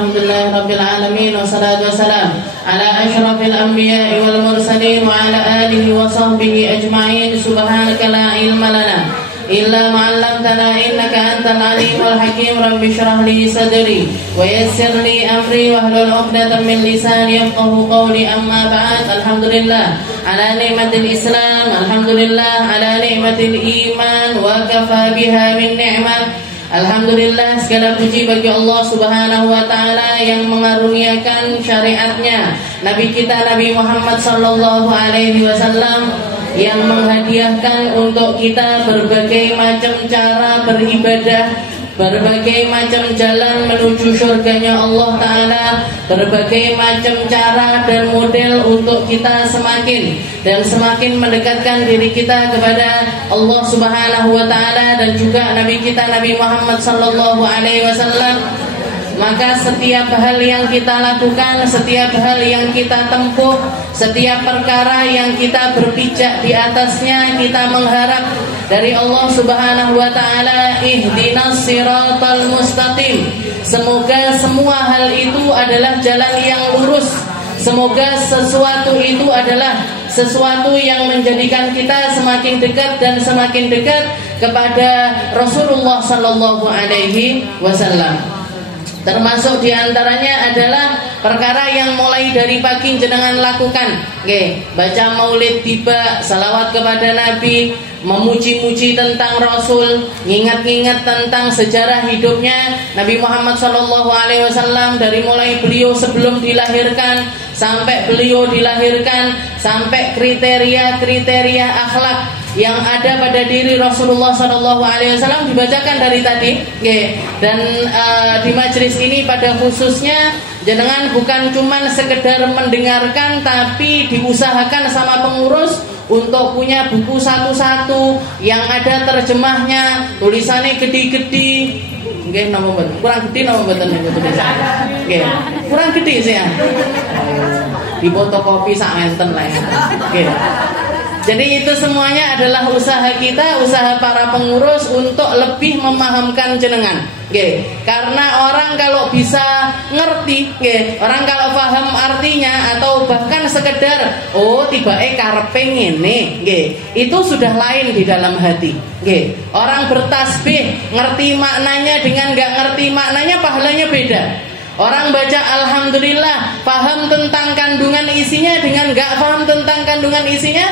alhamdulillahi rabbil alamin wassalatu wassalam ala asyrafil anbiya'i wal mursalin wa ala alihi wa sahbihi ajma'in. Subhanaka la ilma lana illa ma 'allamtana innaka antal alimul hakim. Rabbi shrah li sadri wa yassir li amri wahlul 'uqdatam min lisani yafqahu qawli. Amma ba'd. Alhamdulillah ala ni'matil Islam, alhamdulillah ala ni'matil iman wa kafa biha min ni'mat. Alhamdulillah, segala puji bagi Allah Subhanahu wa taala yang mengaruniakan syariatnya Nabi kita Nabi Muhammad sallallahu alaihi wasallam, yang menghadiahkan untuk kita berbagai macam cara beribadah, berbagai macam jalan menuju surganya Allah Ta'ala, berbagai macam cara dan model untuk kita semakin mendekatkan diri kita kepada Allah Subhanahu wa Ta'ala dan juga Nabi kita Nabi Muhammad sallallahu alaihi wasallam. Maka setiap hal yang kita lakukan, setiap hal yang kita tempuh, setiap perkara yang kita berpijak di atasnya, kita mengharap dari Allah Subhanahu wa taala, ihdinas siratal mustaqim. Semoga semua hal itu adalah jalan yang lurus. Semoga sesuatu itu adalah sesuatu yang menjadikan kita semakin dekat dan semakin dekat kepada Rasulullah sallallahu alaihi wasallam. Termasuk diantaranya adalah perkara yang mulai dari pagi jenengan lakukan, baca maulid tiba, salawat kepada Nabi, memuji-muji tentang Rasul, ngingat-ngingat tentang sejarah hidupnya Nabi Muhammad SAW, dari mulai beliau sebelum dilahirkan sampai beliau dilahirkan, sampai kriteria-kriteria akhlak yang ada pada diri Rasulullah SAW dibacakan dari tadi. Dan di majelis ini pada khususnya jenengan bukan cuman sekedar mendengarkan, tapi diusahakan sama pengurus untuk punya buku satu-satu yang ada terjemahnya, tulisannya gede-gede. Kurang gede nama betul tulisan. Kurang gede sih ya. Di fotokopi sak enten lah. Jadi itu semuanya adalah usaha kita, usaha para pengurus untuk lebih memahamkan jenengan. Karena orang kalau bisa ngerti, orang kalau paham artinya atau bahkan sekedar tiba-tiba karepe ngene, itu sudah lain di dalam hati. Orang bertasbih ngerti maknanya dengan nggak ngerti maknanya pahalanya beda. Orang baca alhamdulillah paham tentang kandungan isinya dengan nggak paham tentang kandungan isinya,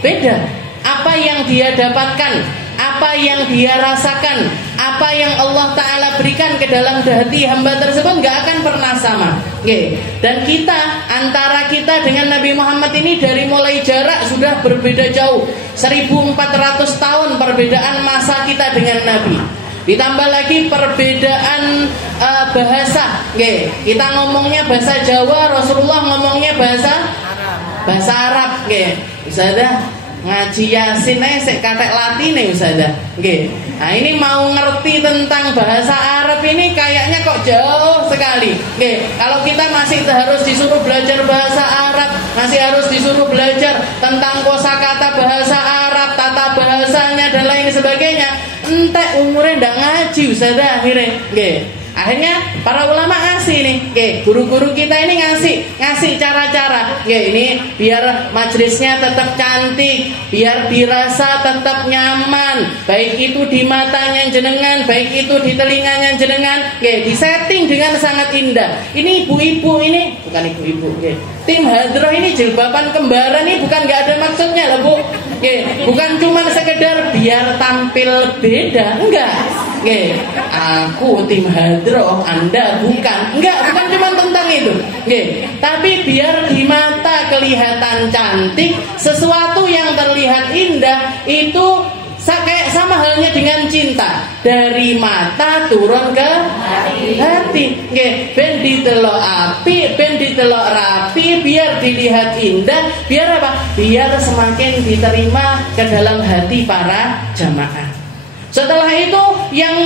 beda. Apa yang dia dapatkan, apa yang dia rasakan, apa yang Allah Ta'ala berikan ke dalam hati hamba tersebut nggak akan pernah sama. Dan antara kita dengan Nabi Muhammad ini dari mulai jarak sudah berbeda jauh. 1400 tahun perbedaan masa kita dengan Nabi. Ditambah lagi perbedaan bahasa. Kita ngomongnya bahasa Jawa, Rasulullah ngomongnya bahasa Arab. Ustazah ngaji Yasin sik katek latine Ustazah. Nah ini mau ngerti tentang bahasa Arab ini kayaknya kok jauh sekali. Kalau kita masih harus disuruh belajar bahasa Arab, masih harus disuruh belajar tentang kosakata bahasa Arab, tata bahasanya dan lain sebagainya, entek umurnya ndak ngaji Ustazah akhirnya. Akhirnya para ulama ngasih nih, guru-guru kita ini ngasih cara-cara, ini biar majelisnya tetap cantik, biar dirasa tetap nyaman, baik itu di matanya jenengan, baik itu di telinganya jenengan, disetting dengan sangat indah. Ini ibu-ibu ini, bukan ibu-ibu, tim hadroh ini jilbaban kembaran ini bukan nggak ada maksudnya lah Bu, bukan cuma sekedar biar tampil beda, enggak. Aku tim hadroh, Anda bukan. Bukan cuma tentang itu. Tapi biar di mata kelihatan cantik, sesuatu yang terlihat indah itu kayak sama halnya dengan cinta, dari mata turun ke hati. Ben ditelok api, ben ditelok rapi, biar dilihat indah, biar apa? Biar semakin diterima ke dalam hati para jamaah. Setelah itu yang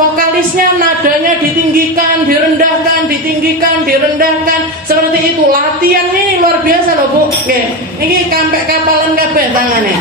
vokalisnya nadanya ditinggikan, direndahkan, ditinggikan, direndahkan, seperti itu. Latihan ini luar biasa loh Bu. Ini sampai kapalan kabeh tangannya.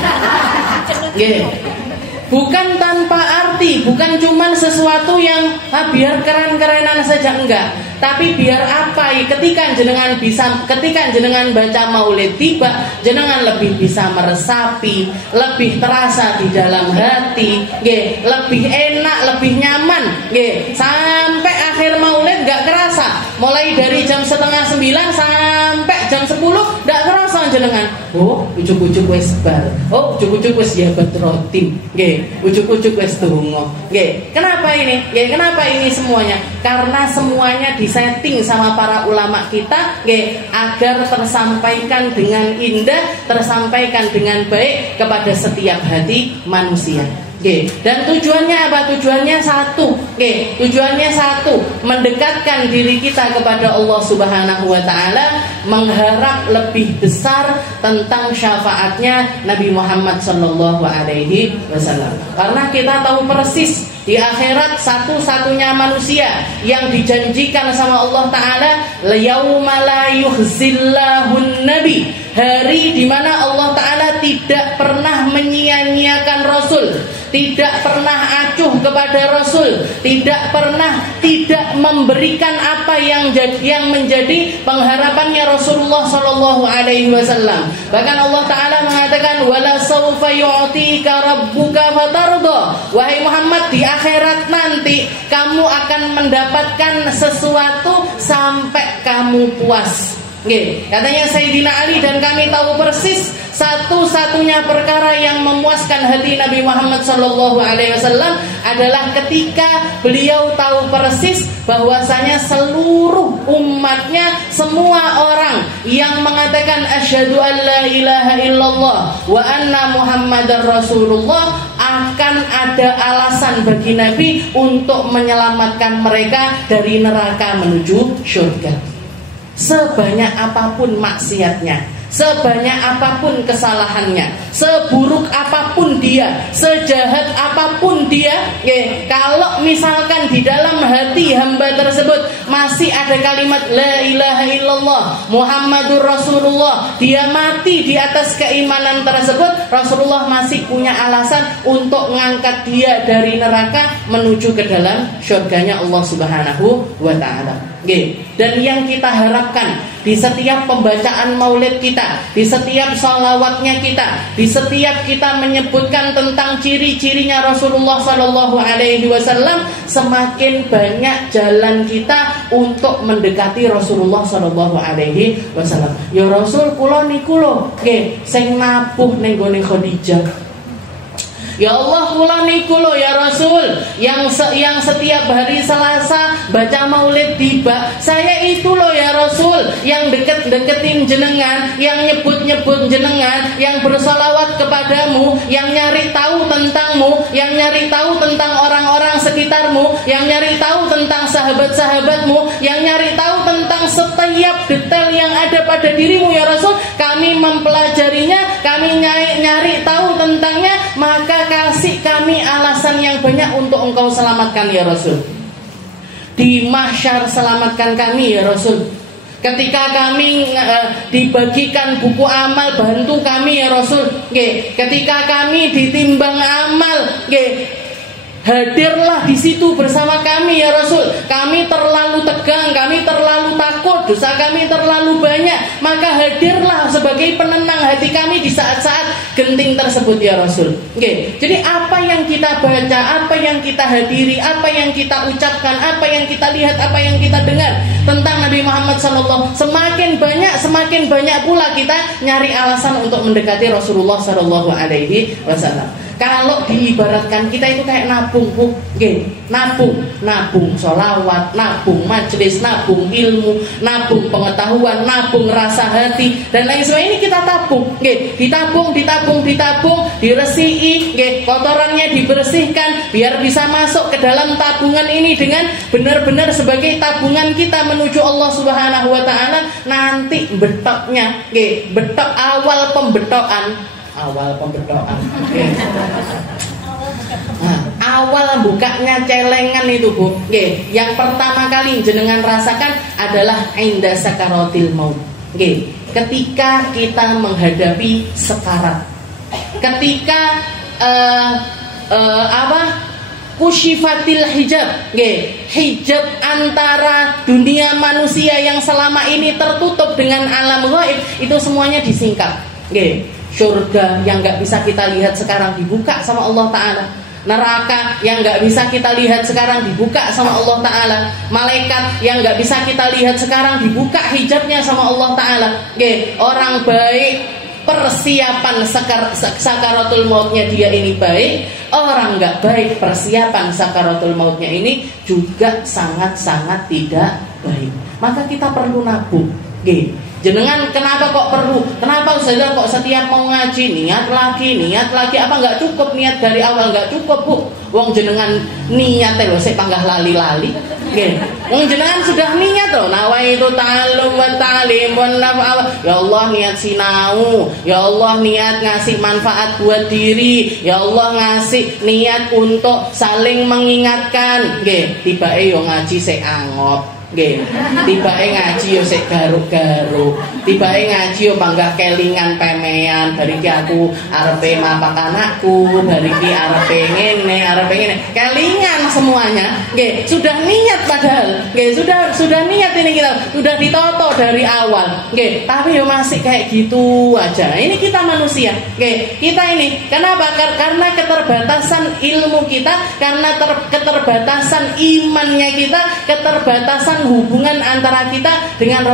bukan tanpa arti, bukan cuman sesuatu yang biar keren-kerenan saja, enggak. Tapi biar apa? Ketika jenengan baca maulid tiba, jenengan lebih bisa meresapi, lebih terasa di dalam hati, nggih, lebih enak, lebih nyaman, nggih. Sampai akhir maulid enggak kerasa. Mulai dari jam 8:30 sampai jam 10 enggak kerasa jenengan. Oh, ujuk-ujuk wis bar. Oh, ujuk-ujuk wis yabat rotim, nggih. Ujuk-ujuk wis donga, nggih. Kenapa ini? Nggih, kenapa ini semuanya? Karena semuanya disetting sama para ulama kita, nggih, agar tersampaikan dengan indah, tersampaikan dengan baik kepada setiap hati manusia. Oke, dan tujuannya apa? Tujuannya satu. Oke, tujuannya satu, mendekatkan diri kita kepada Allah Subhanahu wa taala, mengharap lebih besar tentang syafaatnya Nabi Muhammad sallallahu alaihi wasallam. Karena kita tahu persis di akhirat satu-satunya manusia yang dijanjikan sama Allah taala, yauma la yukhzillahun nabi, hari di mana Allah taala tidak pernah menyia-nyiakan Rasul, tidak pernah acuh kepada Rasul, tidak pernah tidak memberikan apa yang menjadi pengharapannya Rasulullah sallallahu alaihi wasallam. Bahkan Allah taala mengatakan wala saufa yu'tika rabbuka fatarda. Wahai Muhammad, di akhirat nanti kamu akan mendapatkan sesuatu sampai kamu puas. Nggih, katanya Sayyidina Ali, dan kami tahu persis satu-satunya perkara yang memuaskan hati Nabi Muhammad sallallahu alaihi wasallam adalah ketika beliau tahu persis bahwasanya seluruh umatnya, semua orang yang mengatakan asyhadu an la ilaha illallah wa anna muhammadar rasulullah, akan ada alasan bagi Nabi untuk menyelamatkan mereka dari neraka menuju surga. Sebanyak apapun maksiatnya, sebanyak apapun kesalahannya, seburuk apapun dia, sejahat apapun dia, kalau misalkan di dalam hati hamba tersebut masih ada kalimat la ilaha illallah Muhammadur Rasulullah, dia mati di atas keimanan tersebut, Rasulullah masih punya alasan untuk mengangkat dia dari neraka menuju ke dalam syurganya Allah Subhanahu wa ta'ala. Dan yang kita harapkan di setiap pembacaan maulid kita, di setiap sholawatnya kita, di setiap kita menyebutkan tentang ciri-cirinya Rasulullah sallallahu alaihi wasallam, semakin banyak jalan kita untuk mendekati Rasulullah sallallahu alaihi wasallam. Ya Rasul, kula niku lho nggih sing nabuh ning gone Khadijah. Ya Allah, kula niku lho ya Rasul yang setiap hari Selasa baca maulid tiba. Saya itu loh ya Rasul yang deketin jenengan, yang nyebut-nyebut jenengan, yang bersolawat kepadamu, yang nyari tahu tentangmu, yang nyari tahu tentang orang-orang sekitarmu, yang nyari tahu tentang sahabat-sahabatmu, yang nyari tahu tentang setiap detail yang ada pada dirimu ya Rasul. Kami mempelajarinya, kami nyari tahu tentangnya, maka kasih kami alasan yang banyak untuk engkau selamatkan ya Rasul. Di mahsyar selamatkan kami ya Rasul. Ketika kami dibagikan buku amal, bantu kami ya Rasul. Ketika kami ditimbang amal, hadirlah di situ bersama kami ya Rasul. Kami terlalu tegang, kami terlalu takut, dosa kami terlalu banyak, maka hadirlah sebagai penenang hati kami di saat-saat genting tersebut ya Rasul. Jadi apa yang kita baca, apa yang kita hadiri, apa yang kita ucapkan, apa yang kita lihat, apa yang kita dengar tentang Nabi Muhammad sallallahu, semakin banyak pula kita nyari alasan untuk mendekati Rasulullah sallallahu alaihi wasallam. Kalau diibaratkan kita itu kayak nabung, Bu. Nabung sholawat, nabung majelis, nabung ilmu, nabung pengetahuan, nabung rasa hati dan lain sebagainya. Ini kita tabung, ditabung, diresiki, kotorannya dibersihkan biar bisa masuk ke dalam tabungan ini dengan benar-benar sebagai tabungan kita menuju Allah Subhanahu wa taala. Nanti betoknya, betok awal pembetokan. Awal bukanya celengan itu, Bu. Yang pertama kali jenengan rasakan adalah inda sakaratil maut. Ketika kita menghadapi sekarat. Ketika kusyifatil hijab, hijab antara dunia manusia yang selama ini tertutup dengan alam gaib itu semuanya disingkap. Surga yang nggak bisa kita lihat sekarang dibuka sama Allah Ta'ala. Neraka yang nggak bisa kita lihat sekarang dibuka sama Allah Ta'ala. Malaikat yang nggak bisa kita lihat sekarang dibuka hijabnya sama Allah Ta'ala. Orang baik persiapan sakaratul mautnya dia ini baik, orang nggak baik persiapan sakaratul mautnya ini juga sangat-sangat tidak baik. Maka kita perlu nabung. Jenengan kenapa kok perlu? Kenapa Ustazah kok setiap mau ngaji niat lagi? Apa nggak cukup niat dari awal? Nggak cukup, Bu. Wong jenengan niat lho sik panggah lali-lali. Wong jenengan sudah niat loh. Nawaitu ta'allum wa ta'lim wa naf'a. Ya Allah niat sinau. Ya Allah niat ngasih manfaat buat diri. Ya Allah ngasih niat untuk saling mengingatkan. Tibake yo ngaji sik angop. Tibake ngaji yo sik garuk-garuk. Tibake ngaji yo panggah kelingan pemean. Bariki aku arepe mapak anakku, bariki arepe ngene. Kelingan semuanya. Sudah niat padahal. Sudah niat ini kita. Sudah ditoto dari awal. Tapi yo masih kayak gitu aja. Ini kita manusia. Kita ini kenapa? Karena keterbatasan ilmu kita, karena keterbatasan imannya kita, keterbatasan hubungan antara kita dengan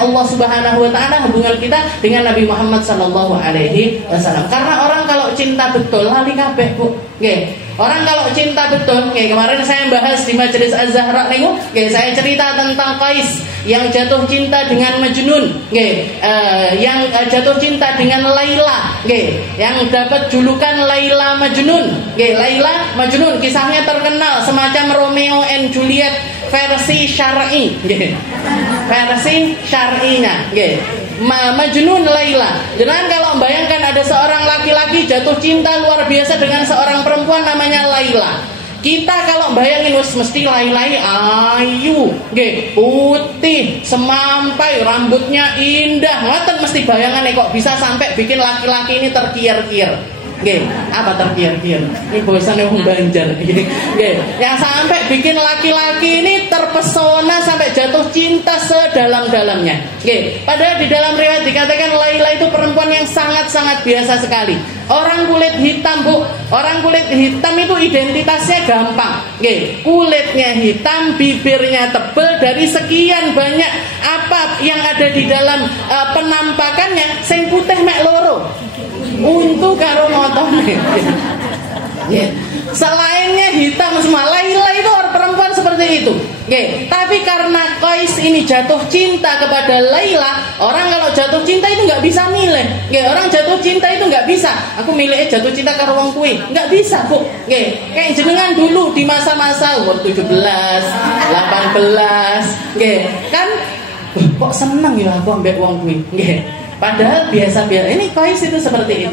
Allah Subhanahu wa Ta'ala, hubungan kita dengan Nabi Muhammad sallallahu alaihi wasallam. Karena orang kalau cinta betul lali kabeh, Bu. Orang kalau cinta betul, kemarin saya bahas di Majelis Az-Zahra niku, saya cerita tentang Qais yang jatuh cinta dengan Majnun, yang jatuh cinta dengan Laila, yang dapat julukan Laila Majnun. Laila Majnun kisahnya terkenal semacam Romeo and Juliet versi syar'i, versi syar'inya. Majnun Laila. Jangan kalau membayangkan ada seorang laki-laki jatuh cinta luar biasa dengan seorang perempuan namanya Laila. Kita kalau bayangin mesti Laila ayu, putih, semampai, rambutnya indah. Ngoten mesti bayangan kok bisa sampai bikin laki-laki ini terkier-kier. Apa terkier-kier? Ini bosannya wong Banjar. Yang sampai bikin laki-laki ini terpesona sampai jatuh cinta sedalam-dalamnya. Padahal di dalam riwayat dikatakan Laila itu perempuan yang sangat-sangat biasa sekali. Orang kulit hitam, Bu. Orang kulit hitam itu identitasnya gampang. Kulitnya hitam, bibirnya tebal, dari sekian banyak apa yang ada di dalam penampakannya, sing putih mek loro. Untuk karo motone. Selainnya hitam semua. Laila itu orang perempuan seperti itu. Tapi karena Qais ini jatuh cinta kepada Laila, orang kalau jatuh cinta itu nggak bisa milih. Orang jatuh cinta itu nggak bisa. Aku milihnya jatuh cinta karo wong kuwi, nggak bisa, Bu. Kayak jenengan dulu di masa-masa umur 17, 18, kan kok seneng ya aku ambek wong kuwi. Padahal biasa-biasa. Ini Qais itu seperti itu.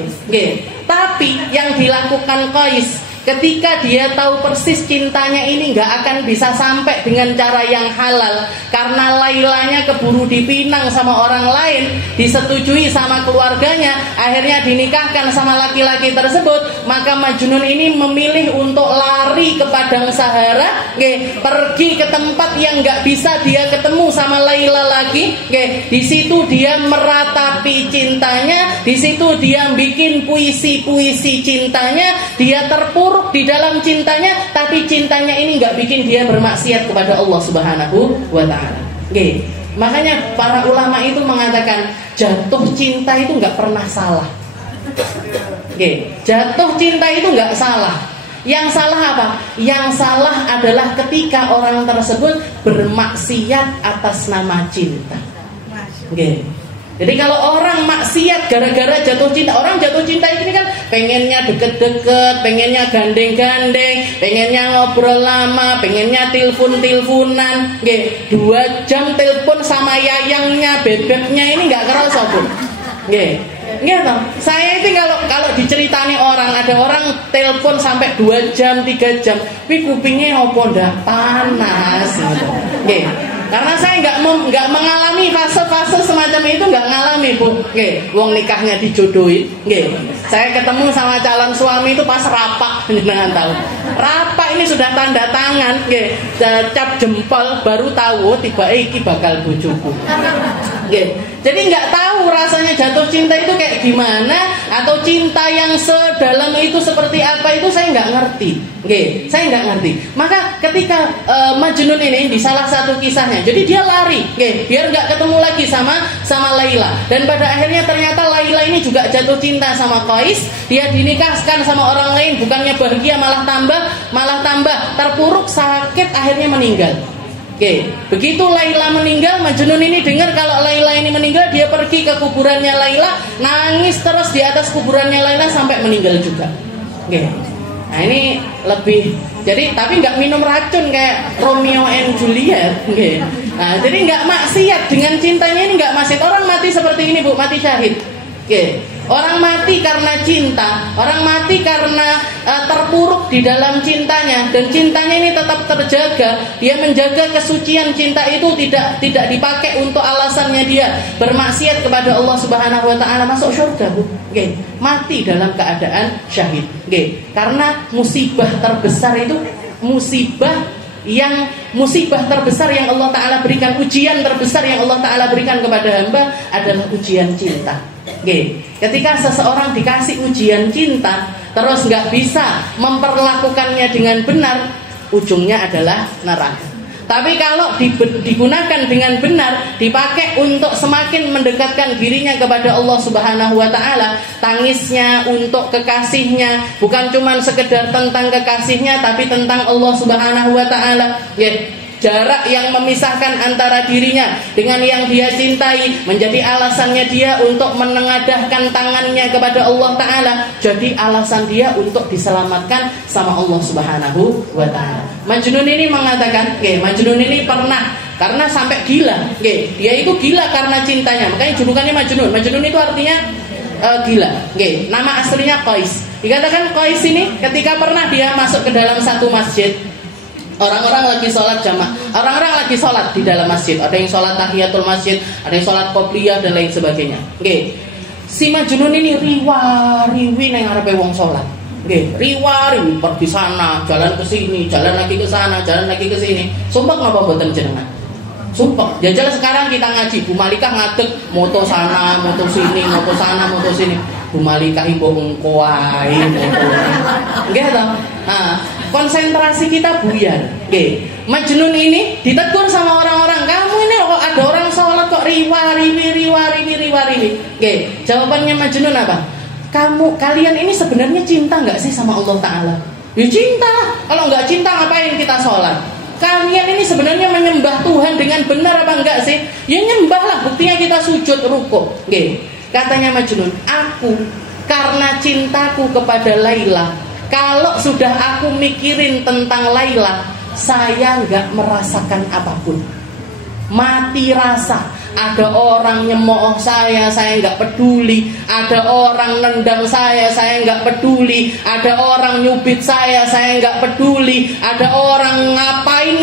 Tapi yang dilakukan Qais ketika dia tahu persis cintanya ini nggak akan bisa sampai dengan cara yang halal, karena Lailanya keburu dipinang sama orang lain, disetujui sama keluarganya, akhirnya dinikahkan sama laki-laki tersebut. Maka Majnun ini memilih untuk lari ke padang Sahara, pergi ke tempat yang nggak bisa dia ketemu sama Laila lagi. Di situ dia meratapi cintanya, di situ dia bikin puisi-puisi cintanya, dia terpuruk di dalam cintanya, tapi cintanya ini nggak bikin dia bermaksiat kepada Allah Subhanahu wa Ta'ala. Makanya para ulama itu mengatakan jatuh cinta itu nggak pernah salah. Jatuh cinta itu nggak salah. Yang salah apa? Yang salah adalah ketika orang tersebut bermaksiat atas nama cinta. Jadi kalau orang maksiat gara-gara jatuh cinta, orang jatuh cinta ini kan pengennya deket-deket, pengennya gandeng-gandeng, pengennya ngobrol lama, pengennya telepon-teleponan, 2 jam telepon sama yayangnya, bebeknya ini nggak kerasa, Bu. Gitu. Saya itu kalau diceritani orang, ada orang telepon sampai 2 jam, 3 jam, tapi kupingnya opo ndak panas gitu. Karena saya nggak mengalami fase-fase semacam itu, nggak ngalami Bu. Nggih, wong nikahnya dijodohin. Nggih. Saya ketemu sama calon suami itu pas rapak, jenengan tahu. Rapak ini sudah tanda tangan, nggih, cap jempol baru tahu tiba iki bakal bojoku. Nggih. Jadi nggak tahu rasanya jatuh cinta itu kayak gimana, atau cinta yang sedalam itu seperti apa, itu saya nggak ngerti. Nggih, saya nggak ngerti. Maka ketika Majnun ini di salah satu kisahnya, jadi dia lari, nggih, biar nggak ketemu lagi sama Laila. Dan pada akhirnya ternyata Laila ini juga jatuh cinta sama Qais. Dia dinikahkan sama orang lain, bukannya bahagia malah tambah terpuruk, sakit, akhirnya meninggal. Oke, begitu Laila meninggal, Majnun ini dengar kalau Laila ini meninggal, dia pergi ke kuburannya Laila, nangis terus di atas kuburannya Laila sampai meninggal juga. Oke, nah ini lebih, jadi tapi nggak minum racun kayak Romeo and Juliet. Oke, nah jadi nggak maksiat dengan cintanya ini, nggak maksiat. Orang mati seperti ini Bu, mati syahid. Oke, orang mati karena cinta, orang mati karena terpuruk di dalam cintanya, dan cintanya ini tetap terjaga. Dia menjaga kesucian cinta itu, tidak dipakai untuk alasannya dia bermaksiat kepada Allah Subhanahu wa taala, masuk surga Bu. Oke, mati dalam keadaan syahid. Oke, karena musibah terbesar itu musibah terbesar yang Allah Ta'ala berikan, ujian terbesar yang Allah Ta'ala berikan kepada hamba adalah ujian cinta. Oke, ketika seseorang dikasih ujian cinta terus nggak bisa memperlakukannya dengan benar, ujungnya adalah neraka. Tapi kalau digunakan dengan benar, dipakai untuk semakin mendekatkan dirinya kepada Allah Subhanahu wa taala, tangisnya untuk kekasihnya bukan cuma sekedar tentang kekasihnya, tapi tentang Allah Subhanahu wa taala. Ya, jarak yang memisahkan antara dirinya dengan yang dia cintai menjadi alasannya dia untuk menengadahkan tangannya kepada Allah Ta'ala, jadi alasan dia untuk diselamatkan sama Allah Subhanahu wa ta'ala. Majnun ini mengatakan, Majnun ini pernah, karena sampai gila, dia itu gila karena cintanya, makanya julukannya Majnun. Majnun itu artinya gila. Nama aslinya Qais. Dikatakan Qais ini ketika pernah dia masuk ke dalam satu masjid, orang-orang lagi sholat jamaah, orang-orang lagi sholat di dalam masjid, ada yang sholat tahiyatul masjid, ada yang sholat qobliyah dan lain sebagainya. Si Majnun ini riwa-riwi nang ngarepe wong sholat. Riwa-riwi pergi sana, jalan ke sini, jalan lagi ke sana, jalan lagi ke sini. Sumpah napa mboten jenengan? Sumpah. Ya jelas sekarang kita ngaji, Bu Malikah ngadeg moto sana, moto sini, moto sana, moto sini. Bu Malikah ibu engko ae moto. Nggih to? Nah, konsentrasi kita buyar. Majnun ini ditegur sama orang-orang, kamu ini kok ada orang sholat kok riwa-riwi. Jawabannya Majnun apa? Kalian ini sebenarnya cinta nggak sih sama Allah Ta'ala? Ya cinta lah. Kalau nggak cinta ngapain kita sholat? Kalian ini sebenarnya menyembah Tuhan dengan benar apa enggak sih? Ya nyembah lah, buktinya kita sujud rukuk. Katanya Majnun, aku karena cintaku kepada Laila, kalau sudah aku mikirin tentang Laila, saya nggak merasakan apapun. Mati rasa. Ada orang nyemooh saya nggak peduli. Ada orang nendang saya nggak peduli. Ada orang nyubit saya nggak peduli. Ada orang ngapain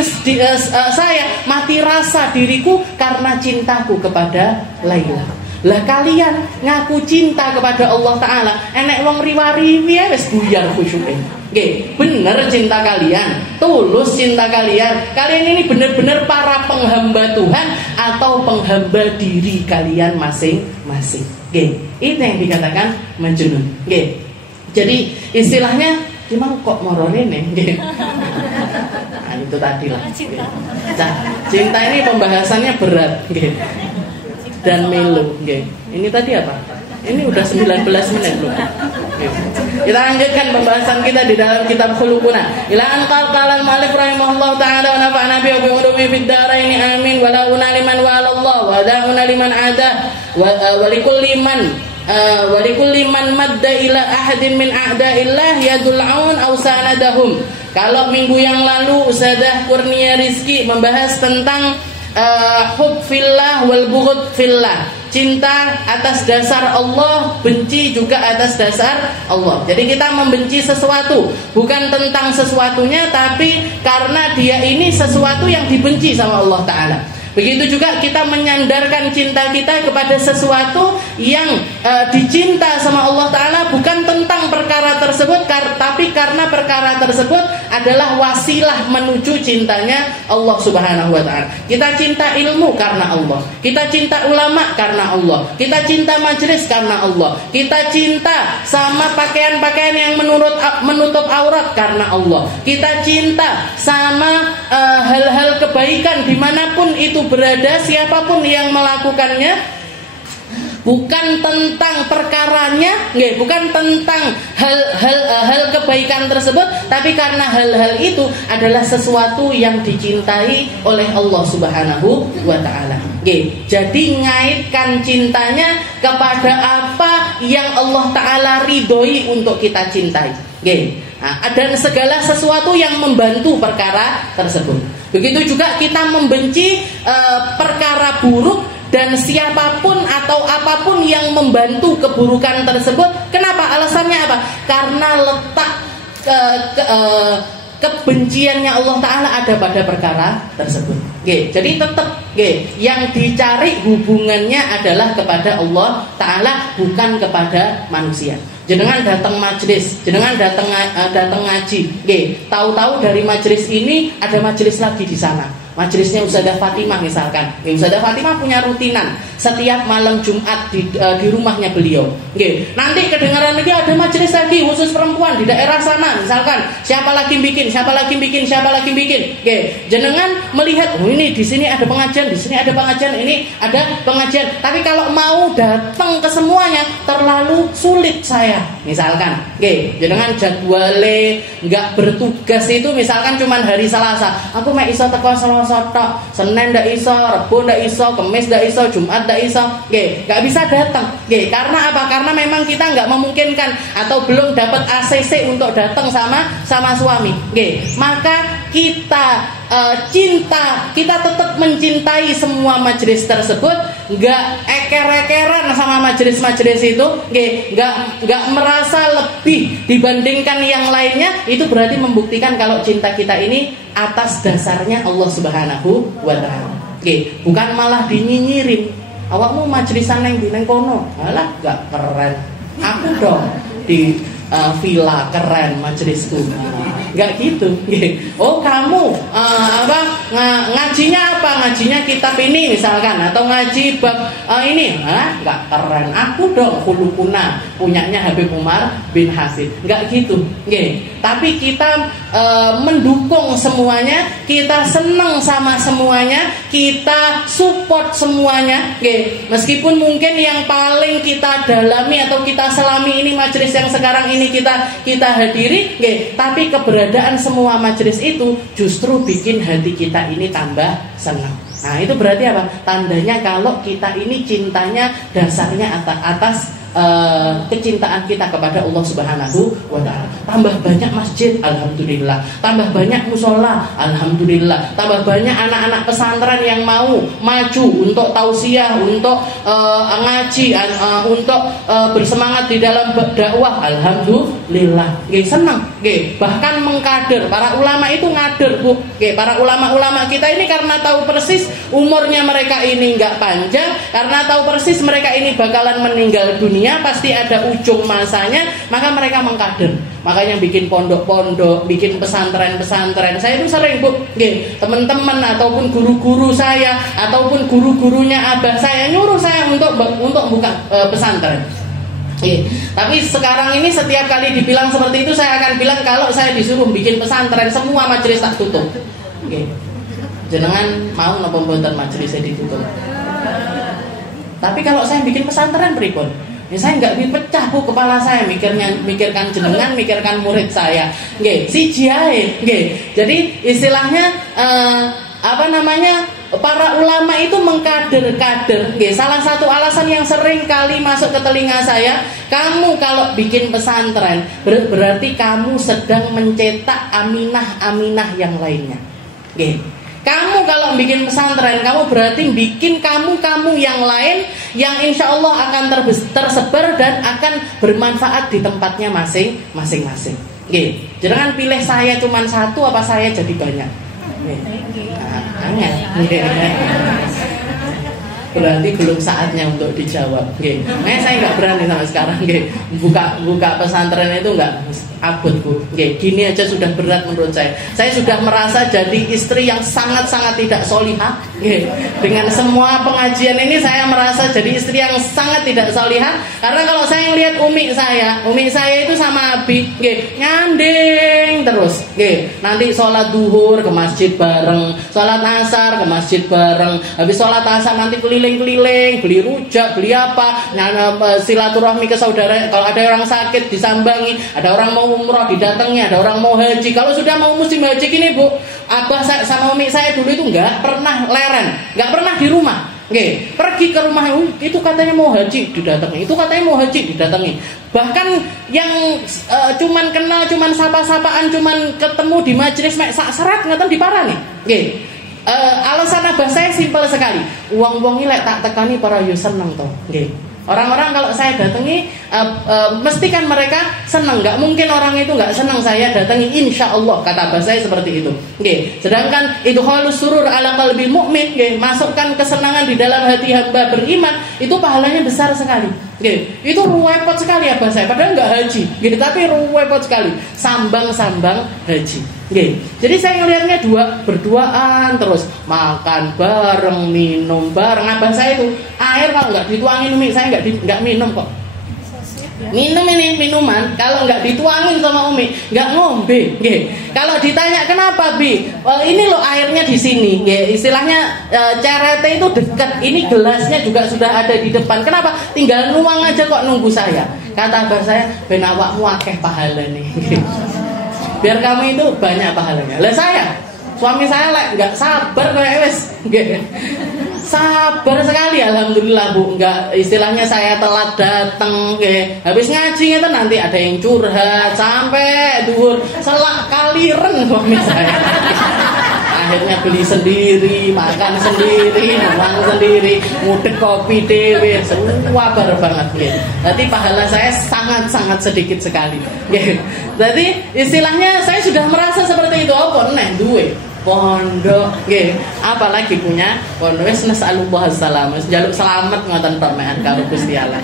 saya, mati rasa diriku karena cintaku kepada Laila. Lah kalian ngaku cinta kepada Allah Ta'ala, enek wong riwa-riwi wis buyar khusyuke. Bener cinta kalian, tulus cinta kalian. Kalian ini benar-benar para penghamba Tuhan atau penghamba diri kalian masing-masing. Itu yang dikatakan Majnun. Jadi istilahnya gimana kok mororene? Nah, itu tadi lah. Cinta ini pembahasannya berat. Dan melo. Ini tadi apa? Ini udah 19 menit loh. Kita lanjutkan pembahasan kita di dalam kitab Khuluquna. Ila an qala al-mu'allif rahimahullah ta'ala wa nafa'ana bihi wa bi fid dharain amin wa la'una liman walallah wa da'una liman ada wa likulli man madda ila ahadin min a'da'illah yadul aun aw sanadahum. Kalau minggu yang lalu Ustazah Kurnia Rizki membahas tentang hub fillah wal bughd fillah, cinta atas dasar Allah, benci juga atas dasar Allah. Jadi kita membenci sesuatu bukan tentang sesuatunya, tapi karena dia ini sesuatu yang dibenci sama Allah Ta'ala. Begitu juga kita menyandarkan cinta kita kepada sesuatu yang dicinta sama Allah Ta'ala, bukan tentang perkara tersebut, tapi karena perkara tersebut adalah wasilah menuju cintanya Allah Subhanahu wa Ta'ala. Kita cinta ilmu karena Allah, kita cinta ulama karena Allah, kita cinta majelis karena Allah, kita cinta sama pakaian-pakaian yang menutup aurat karena Allah, kita cinta sama hal-hal kebaikan dimanapun itu berada, siapapun yang melakukannya, bukan tentang perkaranya, bukan tentang hal kebaikan tersebut, tapi karena hal-hal itu adalah sesuatu yang dicintai oleh Allah Subhanahu wa Ta'ala. Jadi ngaitkan cintanya kepada apa yang Allah Ta'ala ridhoi untuk kita cintai. Dan segala sesuatu yang membantu perkara tersebut. Begitu juga kita membenci perkara buruk dan siapapun atau apapun yang membantu keburukan tersebut. Kenapa? Alasannya apa? Karena letak kebenciannya Allah Ta'ala ada pada perkara tersebut. Jadi tetap yang dicari hubungannya adalah kepada Allah Ta'ala, bukan kepada manusia. Jenengan datang majelis, jenengan datang ngaji, tahu-tahu dari majelis ini ada majelis lagi di sana. Majelisnya Ustazah Fatimah misalkan. Ustazah Fatimah punya rutinan setiap malam Jumat di rumahnya beliau. Nanti kedengaran lagi ada majelis lagi khusus perempuan di daerah sana misalkan. Siapa lagi bikin. Jenengan melihat, oh ini di sini ada pengajian, di sini ada pengajian, ini ada pengajian. Tapi kalau mau datang ke semuanya terlalu sulit saya. Misalkan, jenengan jadwale nggak bertugas itu misalkan cuman hari Selasa. Aku mau iso teko Selasa tok, Senin ndak iso, Rebo ndak iso, Kamis ndak iso, Jumat ndak iso. Nggak bisa datang. Karena apa? Karena memang kita nggak memungkinkan atau belum dapat ACC untuk datang sama suami. Maka kita kita tetap mencintai semua majelis tersebut, nggak eker-ekeran sama majelis-majelis itu, nggak merasa lebih dibandingkan yang lainnya. Itu berarti membuktikan kalau cinta kita ini atas dasarnya Allah Subhanahu wa Ta'ala. Bukan malah dinyinyirin. Awakmu majelisan neng kono, alah nggak keren. Aku dong di villa keren majelisku. Enggak gitu. Oh kamu ngajinya apa? Ngajinya kitab ini misalkan, atau ngaji bab ini. Enggak keren. Aku dong Khulukuna punyanya Habib Umar bin Hasid. Enggak gitu. Tapi kita mendukung semuanya, kita senang sama semuanya, kita support semuanya. Meskipun mungkin yang paling kita dalami atau kita selami ini majelis yang sekarang ini kita hadiri, tapi keberadaan semua majelis itu justru bikin hati kita ini tambah senang. Nah itu berarti apa? Tandanya kalau kita ini cintanya dasarnya atas kecintaan kita kepada Allah Subhanahu wa Ta'ala. Tambah banyak masjid, alhamdulillah. Tambah banyak musola, alhamdulillah. Tambah banyak anak-anak pesantren yang mau maju untuk tausiah, untuk ngaji, untuk bersemangat di dalam dakwah, alhamdulillah. Senang. Bahkan mengkader. Para ulama itu ngader, Bu. Para ulama-ulama kita ini karena tahu persis umurnya mereka ini nggak panjang, karena tahu persis mereka ini bakalan meninggal dunia, pasti ada ujung masanya, maka mereka mengkader. Makanya bikin pondok-pondok, bikin pesantren-pesantren. Saya itu sering, Bu, teman-teman ataupun guru-guru saya ataupun guru-gurunya abah saya nyuruh saya untuk buka pesantren. Tapi sekarang ini setiap kali dibilang seperti itu, saya akan bilang kalau saya disuruh bikin pesantren, semua majelis tak tutup. Jangan mau napa mboten majelis saya ditutup. Tapi kalau saya bikin pesantren pripun? Saya nggak dipecah, Bu, kepala saya mikirkan jenengan, mikirkan murid saya. Siji ae. Jadi istilahnya para ulama itu mengkader-kader. Salah satu alasan yang sering kali masuk ke telinga saya, kamu kalau bikin pesantren berarti kamu sedang mencetak aminah-aminah yang lainnya. Kamu kalau bikin pesantren, kamu berarti bikin kamu yang lain yang insya Allah akan tersebar dan akan bermanfaat di tempatnya masing-masing. Jangan pilih saya cuma satu, apa saya jadi banyak. Aneh. berarti belum saatnya untuk dijawab. Nggih. Saya nggak berani sampai sekarang nggih. Buka pesantren itu nggak abot, Bu. Nggih, gini aja sudah berat menurut saya. Saya sudah merasa jadi istri yang sangat-sangat tidak solihah. Nggih. Dengan semua pengajian ini saya merasa jadi istri yang sangat tidak solihah. Karena kalau saya lihat umi saya itu sama Abi, nggih, nyanding terus. Nggih, nanti sholat duhur ke masjid bareng, sholat asar ke masjid bareng, habis sholat asar nanti keliling-keliling, beli rujak, beli apa, silaturahmi ke saudara. Kalau ada orang sakit disambangi, ada orang mau umroh didatangi, ada orang mau haji. Kalau sudah mau musim haji gini, Bu, abah saya sama umi saya dulu itu nggak pernah leren, nggak pernah di rumah. Oke, pergi ke rumah itu katanya mau haji didatangi, itu katanya mau haji didatangi. Bahkan yang cuman kenal, cuman sapa-sapaan, cuman ketemu di majelis mek sak seret ngeten diparani. Oke. Alasan abah saya simpel sekali. Uang-uang ini tak tekani para yo seneng to. Nggih. Orang-orang kalau saya datangi mesti kan mereka senang. Nggak mungkin orang itu nggak senang saya datangi, insya Allah, kata abah saya seperti itu. Okay. Sedangkan itu halus surur ala qalbil mu'min, okay. Masukkan kesenangan di dalam hati hamba beriman, itu pahalanya besar sekali. Okay. Itu ruwepot sekali abah saya, padahal nggak haji, gitu, tapi ruwepot sekali, sambang-sambang haji. Okay. Jadi saya ngelihatnya berduaan terus, makan bareng, minum bareng. Abah saya itu air kalau nggak dituangin umi saya nggak minum kok. Minum ini minuman kalau nggak dituangin sama umi nggak ngombe. Okay. Kalau ditanya kenapa Bi, ini loh airnya di sini. Okay. Istilahnya cerete itu dekat. Ini gelasnya juga sudah ada di depan. Kenapa? Tinggal nuang aja kok nunggu saya. Kata abah saya, ben awakmu akeh pahala nih. Okay. Biar kamu itu banyak pahalanya. Lah saya, suami saya nggak sabar kayak wes. Okay. Sabar sekali alhamdulillah Bu. Enggak, istilahnya saya telat datang, okay. Habis ngaji itu nanti ada yang curhat sampai duhur selak kaliren suami saya. Akhirnya beli sendiri, makan sendiri, nuang sendiri, ngudek kopi dewe, semua bar banget gitu. Jadi pahala saya sangat-sangat sedikit sekali. Gitu. Jadi istilahnya saya sudah merasa seperti itu. Apa nih duwe pondok, nggih. Apalagi punya pondok wis nasallallahu salam, jaluk selamat ngoten permean karo Gusti Allah.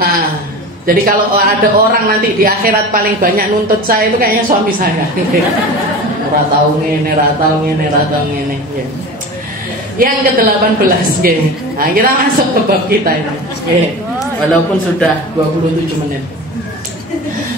Nah, jadi kalau ada orang nanti di akhirat paling banyak nuntut saya itu kayaknya suami saya. Ora tau ngene. Yang ke-18, nggih. Nah, kita masuk ke bab kita ini. Nggih. Walaupun sudah 27 menit.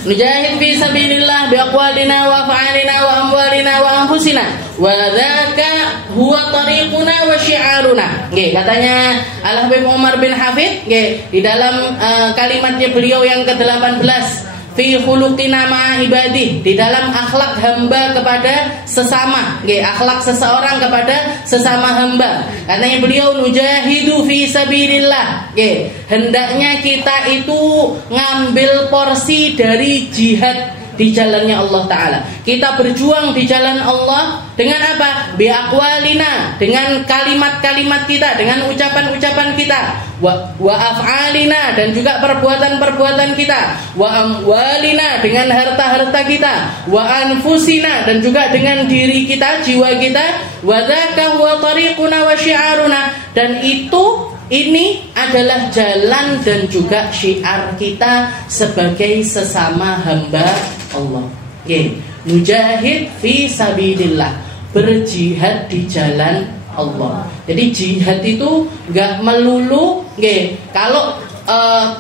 Nujahid fi sabilillah bi aqwalina wa fa'alina wa amwalina wa anfusina wa dzaka huwa tariquna wa syi'aruna. Nggih, katanya Al-Habib Umar bin Hafid, nggih, di dalam kalimatnya beliau yang ke-18, fi khuluqina ma'a ibadih, di dalam akhlak hamba kepada sesama, nggih, akhlak seseorang kepada sesama hamba. Katanya beliau nujahidu fi sabilillah, nggih, hendaknya kita itu ngambil porsi dari jihad di jalannya Allah Ta'ala. Kita berjuang di jalan Allah dengan apa? Biaqwalina, dengan kalimat-kalimat kita, dengan ucapan-ucapan kita, wa af'alina, dan juga perbuatan-perbuatan kita, wa amwalina, dengan harta-harta kita, wa anfusina, dan juga dengan diri kita, jiwa kita, wa dzaka huwa tariquna wa syi'aruna, dan ini adalah jalan dan juga syiar kita sebagai sesama hamba Allah. Okay. Mujahid fi sabilillah, berjihad di jalan Allah. Jadi jihad itu nggak melulu, okay. Kalau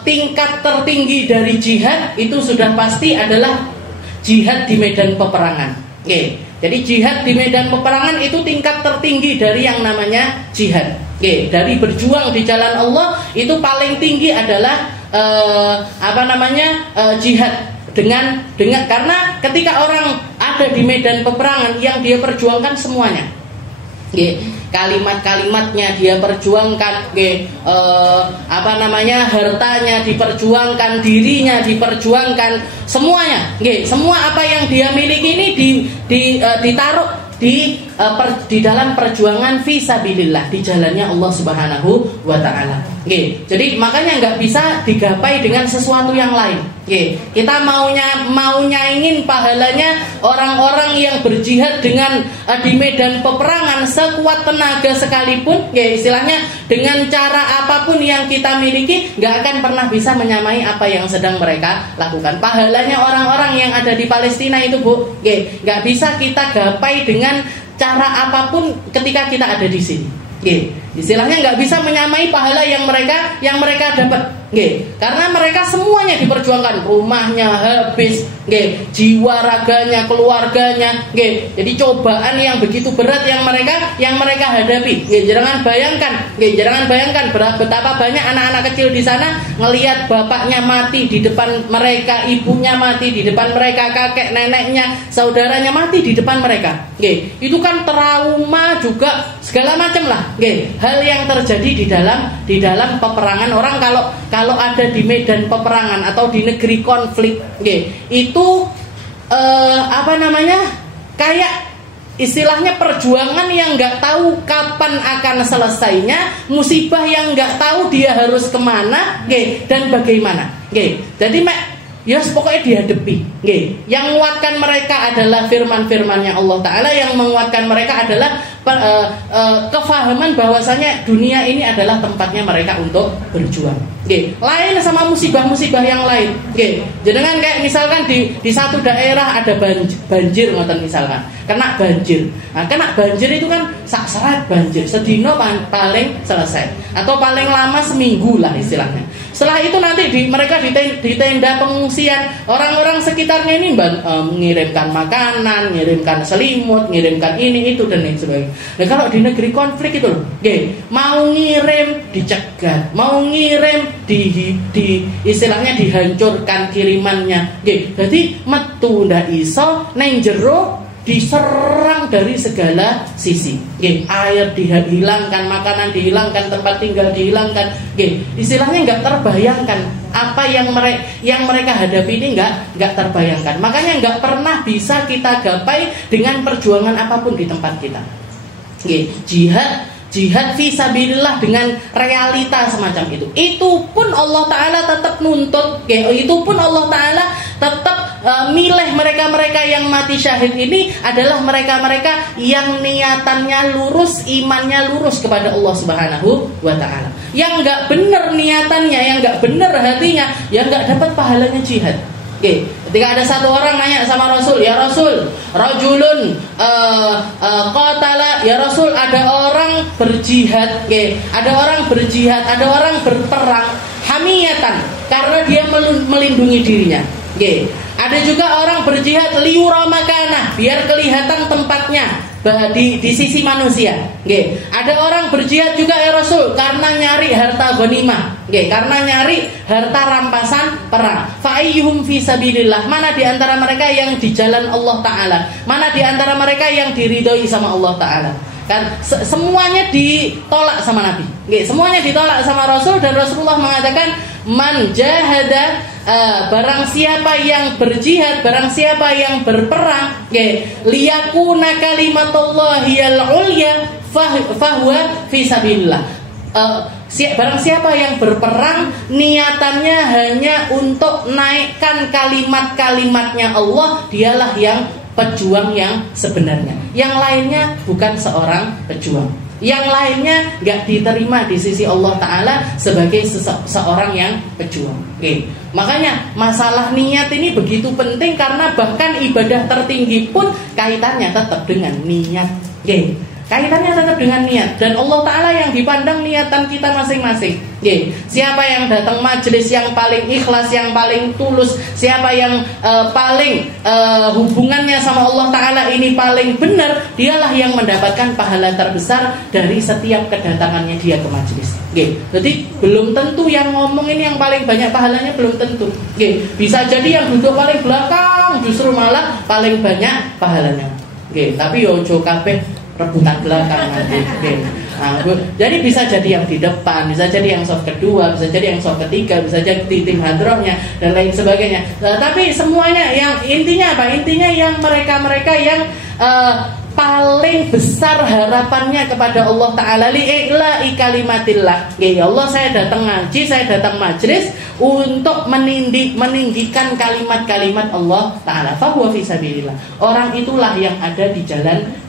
tingkat tertinggi dari jihad itu sudah pasti adalah jihad di medan peperangan. Okay. Jadi jihad di medan peperangan itu tingkat tertinggi dari yang namanya jihad. Oke, dari berjuang di jalan Allah itu paling tinggi adalah jihad dengan karena ketika orang ada di medan peperangan yang dia perjuangkan semuanya. Oke, kalimat-kalimatnya dia perjuangkan, hartanya diperjuangkan, dirinya diperjuangkan, semuanya. Semua apa yang dia miliki ini ditaruh di di dalam perjuangan fisabilillah, di jalannya Allah Subhanahu wa taala. Jadi makanya nggak bisa digapai dengan sesuatu yang lain. Kita mau nyaingin pahalanya orang-orang yang berjihad dengan di medan peperangan sekuat tenaga sekalipun, istilahnya dengan cara apapun yang kita miliki, nggak akan pernah bisa menyamai apa yang sedang mereka lakukan. Pahalanya orang-orang yang ada di Palestina itu, Bu, nggak bisa kita gapai dengan cara apapun ketika kita ada di sini. Istilahnya nggak bisa menyamai pahala yang mereka dapat. Karena mereka semuanya diperjuangkan, rumahnya habis, jiwa raganya, keluarganya. Jadi cobaan yang begitu berat yang mereka hadapi. Jangan bayangkan betapa banyak anak-anak kecil di sana ngelihat bapaknya mati di depan mereka, ibunya mati di depan mereka, kakek neneknya, saudaranya mati di depan mereka. Itu kan trauma juga segala macam lah. Hal yang terjadi di dalam peperangan. Orang kalau ada di medan peperangan atau di negeri konflik, itu kayak istilahnya perjuangan yang nggak tahu kapan akan selesainya, musibah yang nggak tahu dia harus kemana, dan bagaimana. Jadi pokoknya dihadapi. Yang menguatkan mereka adalah firman-firmannya Allah Ta'ala. Yang menguatkan mereka adalah kefahaman bahwasanya dunia ini adalah tempatnya mereka untuk berjuang. Lain sama musibah-musibah yang lain. Jangan kayak misalkan di satu daerah ada banjir, misalkan kena banjir. Nah, kena banjir itu kan sak-serat banjir, sedino paling selesai, atau paling lama seminggu lah istilahnya. Setelah itu nanti mereka di tenda pengungsian, orang-orang sekitarnya ini mengirimkan makanan, mengirimkan selimut, mengirimkan ini itu dan lain sebagainya. Nah, kalau di negeri konflik itu, mau ngirim dicegat, mau ngirim di istilahnya dihancurkan kirimannya. Jadi metu ndak iso, neng jero diserang dari segala sisi. Air dihilangkan, makanan dihilangkan, tempat tinggal dihilangkan. Istilahnya nggak terbayangkan apa yang mereka hadapi ini nggak terbayangkan. Makanya nggak pernah bisa kita gapai dengan perjuangan apapun di tempat kita. Jihad fisabilillah dengan realita semacam itu pun Allah Ta'ala tetap nuntut. Itu pun Allah Ta'ala tetap milih mereka-mereka yang mati syahid ini adalah mereka-mereka yang niatannya lurus, imannya lurus kepada Allah Subhanahu wa Ta'ala. Yang nggak benar niatannya, yang nggak benar hatinya, yang nggak dapat pahalanya jihad. Ketika ada satu orang nanya sama Rasul, ya Rasul, rajulun qatala, ya Rasul, ada orang berjihad, ada orang berjihad, ada orang berperang hamiyatan karena dia melindungi dirinya. Ada juga orang berjihad liura makanah, biar kelihatan tempatnya di sisi manusia. Ada orang berjihad juga ya Rasul karena nyari harta ghanimah, karena nyari harta rampasan perang. Fa'ayyuhum fisabilillah, mana di antara mereka yang di jalan Allah Ta'ala, mana di antara mereka yang diridhoi sama Allah Ta'ala. Kan semuanya ditolak sama Nabi, semuanya ditolak sama Rasul, dan Rasulullah mengatakan man jahada, barang siapa yang berjihad, barang siapa yang berperang, liyakuna kalimatullahi al-ulya fahuwa fisabilillah. Barang siapa yang berperang niatannya hanya untuk naikkan kalimat-kalimatnya Allah, dialah yang pejuang yang sebenarnya. Yang lainnya bukan seorang pejuang. Yang lainnya gak diterima di sisi Allah Ta'ala sebagai seorang yang pejuang. Makanya masalah niat ini begitu penting, karena bahkan ibadah tertinggi pun kaitannya tetap dengan niat. Kaitannya tetap dengan niat, dan Allah Ta'ala yang dipandang niatan kita masing-masing. Siapa yang datang majelis yang paling ikhlas, yang paling tulus, siapa yang paling hubungannya sama Allah Ta'ala ini paling benar, dialah yang mendapatkan pahala terbesar dari setiap kedatangannya dia ke majelis. Jadi belum tentu yang ngomong ini yang paling banyak pahalanya, belum tentu. Bisa jadi yang duduk paling belakang justru malah paling banyak pahalanya. Tapi ojo kabeh rebutan belakang nanti. Jadi bisa jadi yang di depan, bisa jadi yang soft kedua, bisa jadi yang soft ketiga, bisa jadi tim hadrohnya dan lain sebagainya. Tapi semuanya yang intinya apa? Intinya yang mereka yang paling besar harapannya kepada Allah Ta'ala li'i'la'i kalimatillah. Ya Allah, saya datang ngaji, saya datang majlis untuk meninggikan kalimat-kalimat Allah Ta'ala. Fahuwa fi sabilillah. Orang itulah yang ada di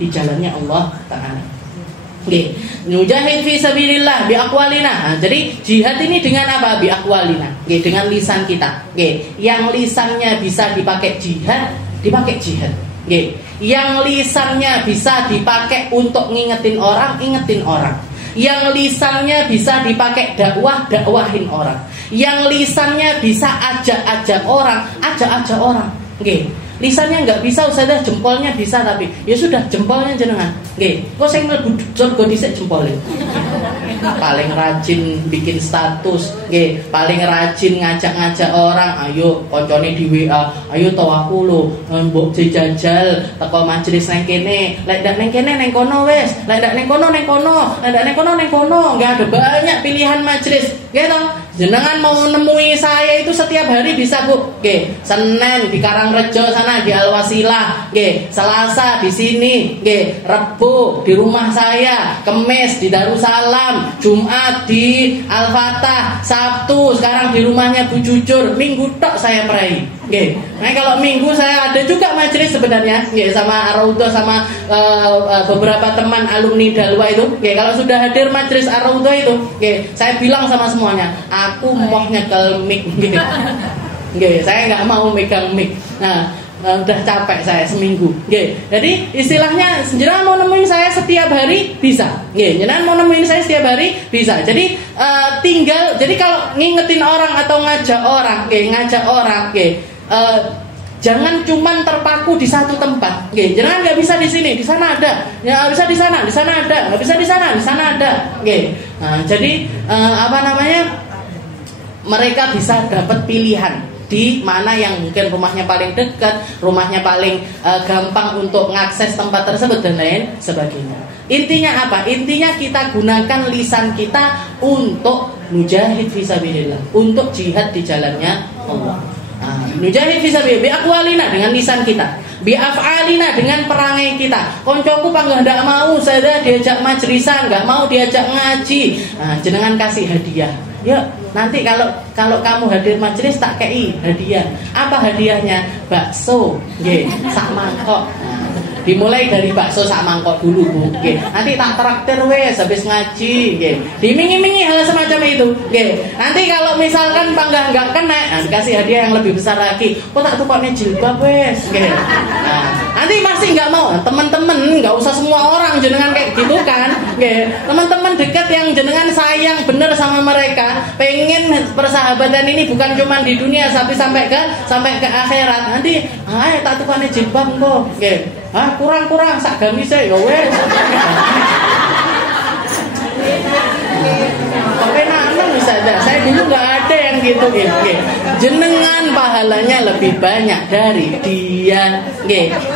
jalannya Allah Ta'ala. Oke, mujahid fi sabilillah bi aqwalina. Jadi jihad ini dengan apa? Bi aqwalina. Oke, dengan lisan kita. Oke, yang lisannya bisa dipakai jihad, dipakai jihad. Oke, yang lisannya bisa dipakai untuk ngingetin orang, ingetin orang. Yang lisannya bisa dipakai dakwah, dakwahin orang. Yang lisannya bisa ajak-ajak orang, ajak-ajak orang. Oke. Lisannya nggak bisa Ustazah, jempolnya bisa, tapi ya sudah jempolnya jenengan. Nggih, kok sing mlebu surga dhisik jempolnya. Paling rajin bikin status, nggih, paling rajin ngajak-ngajak orang, ayo koncone di WA, ayo to aku lho, mbok jajal teko majelis nang kene, lek ndak nang kene nang kono wis, lek ndak nang kono nang kono, lek ndak nang kono nang kono, nggak ada banyak pilihan majelis, nggih toh. Jenengan mau nemui saya itu setiap hari bisa, Bu. Nggih, Senin di Karangrejo sana di Al-Wasilah, nggih, Selasa di sini, nggih, Rebo di rumah saya, Kamis di Darussalam, Jumat di Al-Fatah, Sabtu sekarang di rumahnya Bu Jujur, Minggu tok saya perai. Nggih. Nah, kalau Minggu saya ada juga majelis sebenarnya, nggih, sama Ar-Raudhah sama beberapa teman alumni Dalwa itu. Nggih, kalau sudah hadir majelis Ar-Raudhah itu, nggih, saya bilang sama semuanya, aku mau nyekel mic, nggih. Nggih, saya nggak mau megang mic. Nah, udah capek saya seminggu. Nggih. Jadi istilahnya jenengan mau nemuin saya setiap hari bisa. Nggih, jenengan mau nemuin saya setiap hari bisa. Jadi tinggal, jadi kalau ngingetin orang atau ngajak orang, ngajak orang, jangan cuman terpaku di satu tempat. Nggih, jenengan nggak bisa di sini, di sana ada. Ya nggak bisa di sana ada. Nggak bisa di sana ada. Nggih. Nah, jadi mereka bisa dapat pilihan di mana yang mungkin rumahnya paling dekat, rumahnya paling gampang untuk mengakses tempat tersebut dan lain sebagainya. Intinya apa? Intinya kita gunakan lisan kita untuk mujahid fisabilillah, untuk jihad di jalannya Allah. Mujahid fisabilillah bi aqwalina dengan lisan kita, bi af'alina dengan perangai kita. Koncoku panggah ndak mau saya diajak majlisan, nggak mau diajak ngaji. Jenengan kasih hadiah. Yuk, nanti kalau kamu hadir majelis tak kei hadiah. Apa hadiahnya? Bakso, nggih, sak mangkok. Dimulai dari bakso sak mangkok dulu, Bu. Nggih. Nanti tak traktir wes habis ngaji, nggih. Dimingi-mingi hal semacam itu, nggih. Nanti kalau misalkan panggah enggak kena, dikasih hadiah yang lebih besar lagi. Kok tak tukokne jilbab wes, nggih. Nanti masih enggak mau, teman-teman, enggak usah semua orang jenengan kayak gitu kan, nggih. Teman-teman dekat yang jenengan sayang bener sama mereka, pengen persahabatan ini bukan cuma di dunia tapi sampai ke akhirat. Nanti, ayo tak tukokne jilbab kok, nggih. Kurang sak gamise ya wes. Kepenanan bisa aja. Saya dulu nggak ada yang gitu. Jenengan pahalanya lebih banyak dari dia.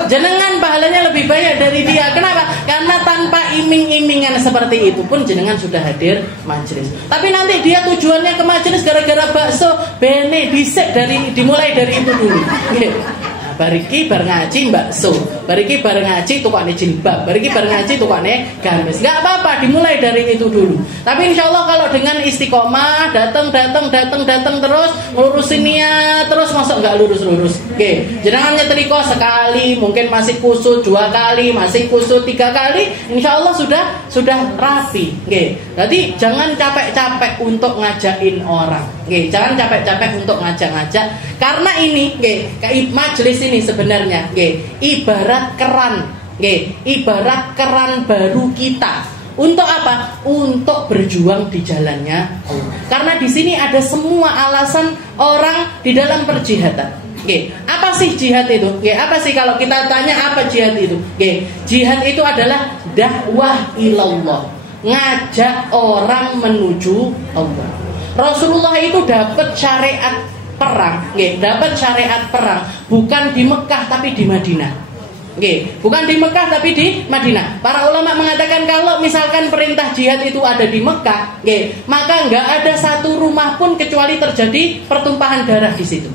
Jenengan pahalanya lebih banyak dari dia. Kenapa? Karena tanpa iming-imingan seperti itu pun jenengan sudah hadir majelis. Tapi nanti dia tujuannya ke majelis gara-gara bakso, bene disek dimulai dari itu dulu. Bariki bar ngaji bakso, bariki bar ngaji tukane jilbab, bariki bar ngaji tukane gamis. Enggak apa-apa, dimulai dari itu dulu. Tapi insya Allah kalau dengan istiqomah, datang terus, ngurusin niat terus, masuk enggak lurus. Oke, jenengan nyetrika sekali, mungkin masih kusut 2 kali, masih kusut 3 kali, insya Allah sudah rapi. Oke, jadi jangan capek-capek untuk ngajakin orang. Oke, jangan capek-capek untuk ngajak-ngajak. Karena ini, kayak majelis ini sebenarnya, ibarat keran, ibarat keran baru kita. Untuk apa? Untuk berjuang di jalannya Allah. Karena di sini ada semua alasan orang di dalam perjihatan. Apa sih jihad itu? Apa sih kalau kita tanya apa jihad itu? Jihad itu adalah dakwah ilallah, ngajak orang menuju Allah. Rasulullah itu dapat syariat perang, dapat syariat perang bukan di Mekah tapi di Madinah. Bukan di Mekah tapi di Madinah. Para ulama mengatakan kalau misalkan perintah jihad itu ada di Mekah, maka nggak ada satu rumah pun kecuali terjadi pertumpahan darah di situ.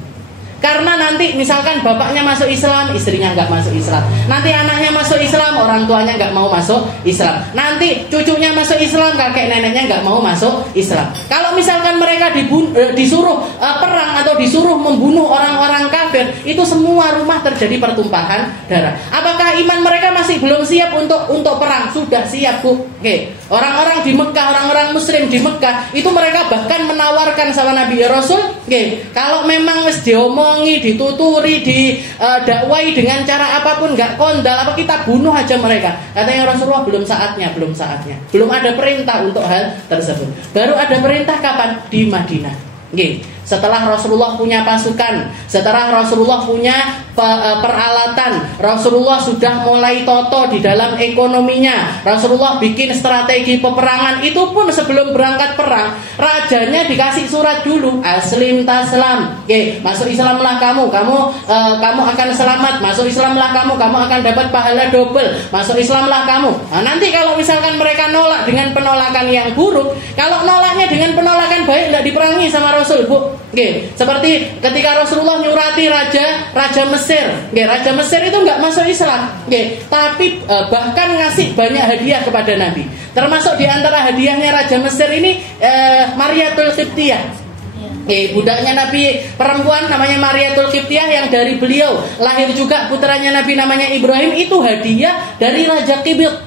Karena nanti misalkan bapaknya masuk Islam, istrinya nggak masuk Islam. Nanti anaknya masuk Islam, orang tuanya nggak mau masuk Islam. Nanti cucunya masuk Islam, kakek neneknya nggak mau masuk Islam. Kalau misalkan mereka disuruh perang atau disuruh membunuh orang-orang kafir, itu semua rumah terjadi pertumpahan darah. Apakah iman mereka masih belum siap untuk perang? Sudah siap, Bu. Oke. Orang-orang di Mekah, orang-orang Muslim di Mekah, itu mereka bahkan menawarkan sama Nabi ya Rasul, oke, kalau memang wis diomongi, dituturi, didakwai dengan cara apapun nggak kondal, apa kita bunuh aja mereka? Katanya Rasulullah belum saatnya, belum ada perintah untuk hal tersebut. Baru ada perintah kapan? Di Madinah. Oke. Setelah Rasulullah punya pasukan, setelah Rasulullah punya peralatan, Rasulullah sudah mulai toto di dalam ekonominya, Rasulullah bikin strategi peperangan. Itu pun sebelum berangkat perang, rajanya dikasih surat dulu, aslim taslam, oke, masuk Islamlah kamu akan selamat, masuk Islamlah kamu akan dapat pahala double, masuk Islamlah kamu. Nah, nanti kalau misalkan mereka nolak dengan penolakan yang buruk, kalau nolaknya dengan penolakan baik, tidak diperangi sama Rasul, Bu. Oke, seperti ketika Rasulullah nyurati Raja Mesir. Oke, Raja Mesir itu nggak masuk Islam. Oke, tapi bahkan ngasih banyak hadiah kepada Nabi. Termasuk di antara hadiahnya Raja Mesir ini Mariatul Qibtiyah. Oke, budaknya Nabi perempuan namanya Mariatul Qibtiyah, yang dari beliau lahir juga putranya Nabi namanya Ibrahim. Itu hadiah dari Raja Qibit.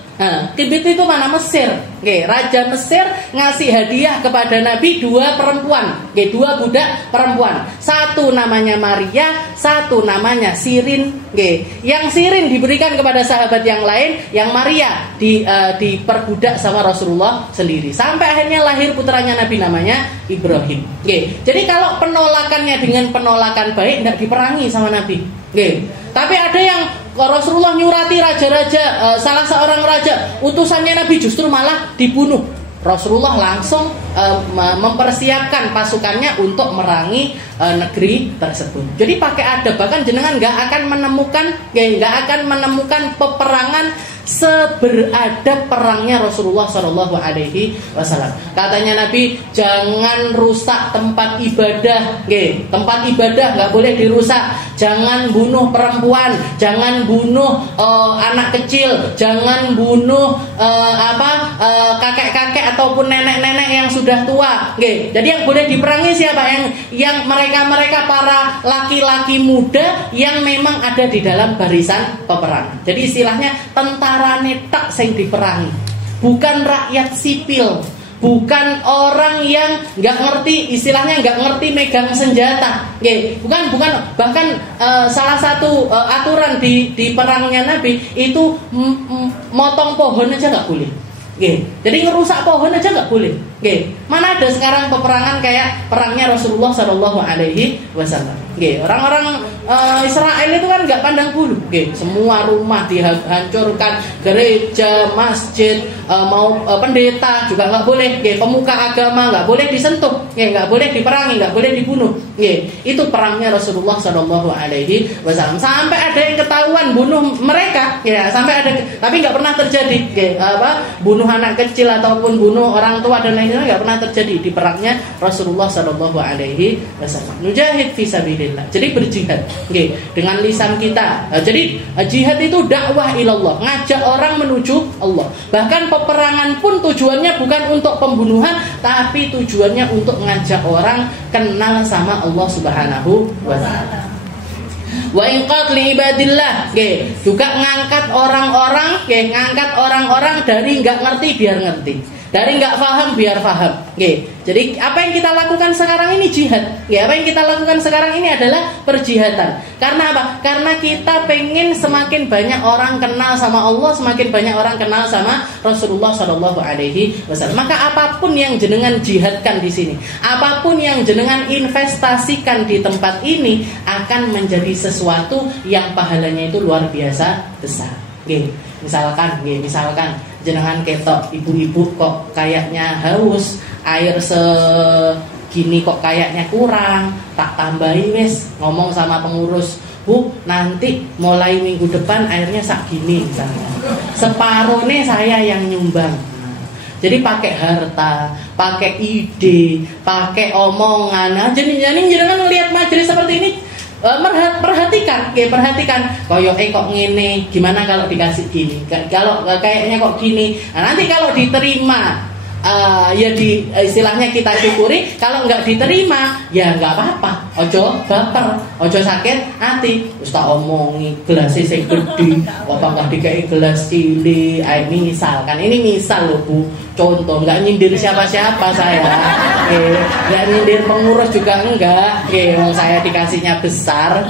Qibit itu mana? Mesir. Oke, Raja Mesir ngasih hadiah kepada Nabi 2 perempuan. Oke, 2 budak perempuan. Satu namanya Maria, satu namanya Sirin. Oke, yang Sirin diberikan kepada sahabat yang lain, yang Maria diperbudak sama Rasulullah sendiri. Sampai akhirnya lahir putranya Nabi namanya Ibrahim. Oke, jadi kalau penolakannya dengan penolakan baik, tidak diperangi sama Nabi. Oke, tapi ada yang Rasulullah nyurati raja-raja, salah seorang raja, utusannya Nabi justru malah dibunuh. Rasulullah langsung mempersiapkan pasukannya untuk merangi negeri tersebut. Jadi pakai adab, bahkan jenengan nggak akan menemukan peperangan seberadab perangnya Rasulullah Shallallahu Alaihi Wasallam. Katanya Nabi, jangan rusak tempat ibadah. Tempat ibadah nggak boleh dirusak. Jangan bunuh perempuan, jangan bunuh anak kecil, jangan bunuh kakek-kakek ataupun nenek-nenek yang sudah tua. Jadi yang boleh diperangi siapa? Yang mereka para laki-laki muda yang memang ada di dalam barisan peperangan. Jadi istilahnya tentara netak sing diperangi, bukan rakyat sipil, bukan orang yang nggak ngerti, istilahnya nggak ngerti megang senjata. Bukan bahkan salah satu aturan di perangnya Nabi itu motong pohon aja nggak boleh. Jadi ngerusak pohon aja nggak boleh. Mana ada sekarang peperangan kayak perangnya Rasulullah Shallallahu Alaihi Wasallam. Orang-orang Israel itu kan nggak pandang bulu. Semua rumah dihancurkan, gereja, masjid, mau pendeta juga nggak boleh. Pemuka agama nggak boleh disentuh, nggak boleh diperangi, nggak boleh dibunuh. Itu perangnya Rasulullah Shallallahu Alaihi Wasallam. Sampai ada yang ketahuan bunuh mereka, sampai ada, tapi nggak pernah terjadi. Bunuh anak kecil ataupun bunuh orang tua dan lain-lain nggak pernah terjadi di perangnya Rasulullah Shallallahu Alaihi Wasallam. Mujahid fisabilillah. Jadi berjihad, dengan lisan kita. Jadi jihad itu dakwah ilallah, ngajak orang menuju Allah. Bahkan peperangan pun tujuannya bukan untuk pembunuhan, tapi tujuannya untuk ngajak orang kenal sama Allah Subhanahu wa Ta'ala. Wa inqat li ibadillah, juga ngangkat orang-orang dari nggak ngerti biar ngerti, dari nggak paham biar paham. Jadi apa yang kita lakukan sekarang ini jihad. Apa yang kita lakukan sekarang ini adalah perjihatan. Karena apa? Karena kita pengen semakin banyak orang kenal sama Allah, semakin banyak orang kenal sama Rasulullah Shallallahu Alaihi Wasallam. Maka apapun yang jenengan jihadkan di sini, apapun yang jenengan investasikan di tempat ini akan menjadi sesuatu yang pahalanya itu luar biasa besar. Misalkan jenengan ketok ibu-ibu kok kayaknya haus, air segini kok kayaknya kurang, tak tambahi wes, ngomong sama pengurus, Bu, nanti mulai minggu depan airnya segini misalnya, separuh nih saya yang nyumbang. Jadi pakai harta, pakai ide, pakai omongan. Nah, jadi jangan melihat majelis seperti ini, perhatikan, perhatikan. Koyoke kok ngene, gimana kalau dikasih gini? Kalau kayaknya kok gini. Nah, nanti kalau diterima ya istilahnya kita syukuri. Kalau nggak diterima ya nggak apa-apa, ojo baper, ojo sakit hati. Terus tak omongi gelas sing gede, apa nggak dikai gelas cilik. Ini misal loh Bu, contoh, nggak nyindir siapa-siapa saya, nggak nyindir pengurus juga enggak, saya dikasihnya besar,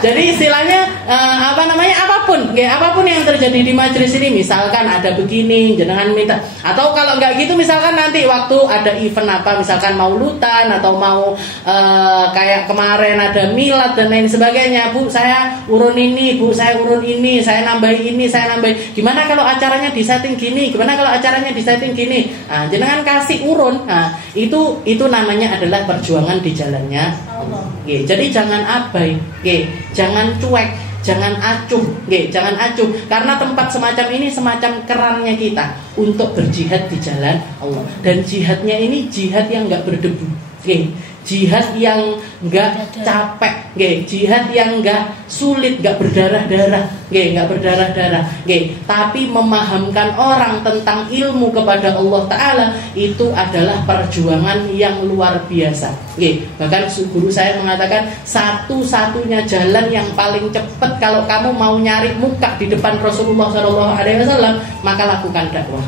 jadi istilahnya apapun yang terjadi di majelis ini, misalkan ada begini, jenengan minta, atau kalau nggak gitu, misalkan nanti waktu ada event apa, misalkan maulutan atau mau kayak kemarin ada milad dan lain sebagainya, Bu saya urun ini, Bu saya urun ini, saya nambahin ini, saya nambahin. Gimana kalau acaranya disetting gini? Gimana kalau acaranya disetting gini? Nah, jangan kasih urun. Nah, itu namanya adalah perjuangan di jalannya Allah. Jadi jangan abai, jangan cuek, jangan acuh, jangan acuh. Karena tempat semacam ini semacam kerannya kita untuk berjihad di jalan Allah. Dan jihadnya ini jihad yang nggak berdebu, jihad yang nggak capek, jihad yang nggak sulit, nggak berdarah-darah, tapi memahamkan orang tentang ilmu kepada Allah Ta'ala, itu adalah perjuangan yang luar biasa. Bahkan guru saya mengatakan satu-satunya jalan yang paling cepat kalau kamu mau nyari muka di depan Rasulullah SAW, maka lakukan dakwah.